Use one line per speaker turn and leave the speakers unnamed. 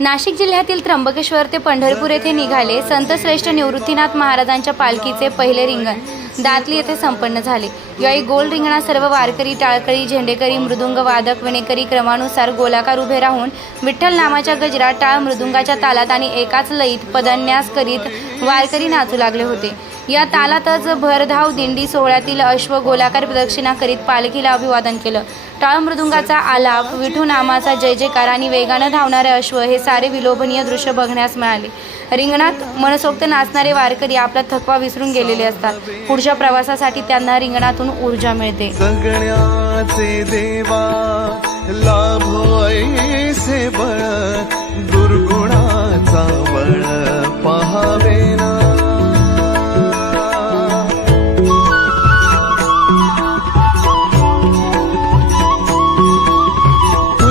नाशिक जिल्ह्यातील त्र्यंबकेश्वर ते पंढरपूर येथे निघाले संत श्रेष्ठ निवृत्तीनाथ महाराजांच्या पालखीचे पहिले रिंगण दातली येथे संपन्न झाले. यावेळी गोल रिंगणात सर्व वारकरी टाळकरी झेंडेकरी मृदुंग वादक विणेकरी क्रमानुसार गोलाकार उभे राहून विठ्ठल नामाच्या गजरात टाळ मृदुंगाच्या तालात आणि एकाच लईत पदन्यास करीत वारकरी नाचू लागले होते. या तालातच भरधाव दिंडी सोहळ्यातील अश्व गोलाकार प्रदक्षिणा करीत पालखीला अभिवादन केलं. टाळ मृदुंगाचा आलाप विठू नामाचा जय जयकार आणि वेगानं धावणारे अश्व हे सारे विलोभनीय दृश्य बघण्यास मिळाले. रिंगणात मनसोक्त नाचणारे वारकरी आपला थकवा विसरून गेलेले असतात. पुढच्या प्रवासासाठी त्यांना रिंगणातून ऊर्जा मिळते.
सगळ्याचे देवा लाभो ऐसे बळ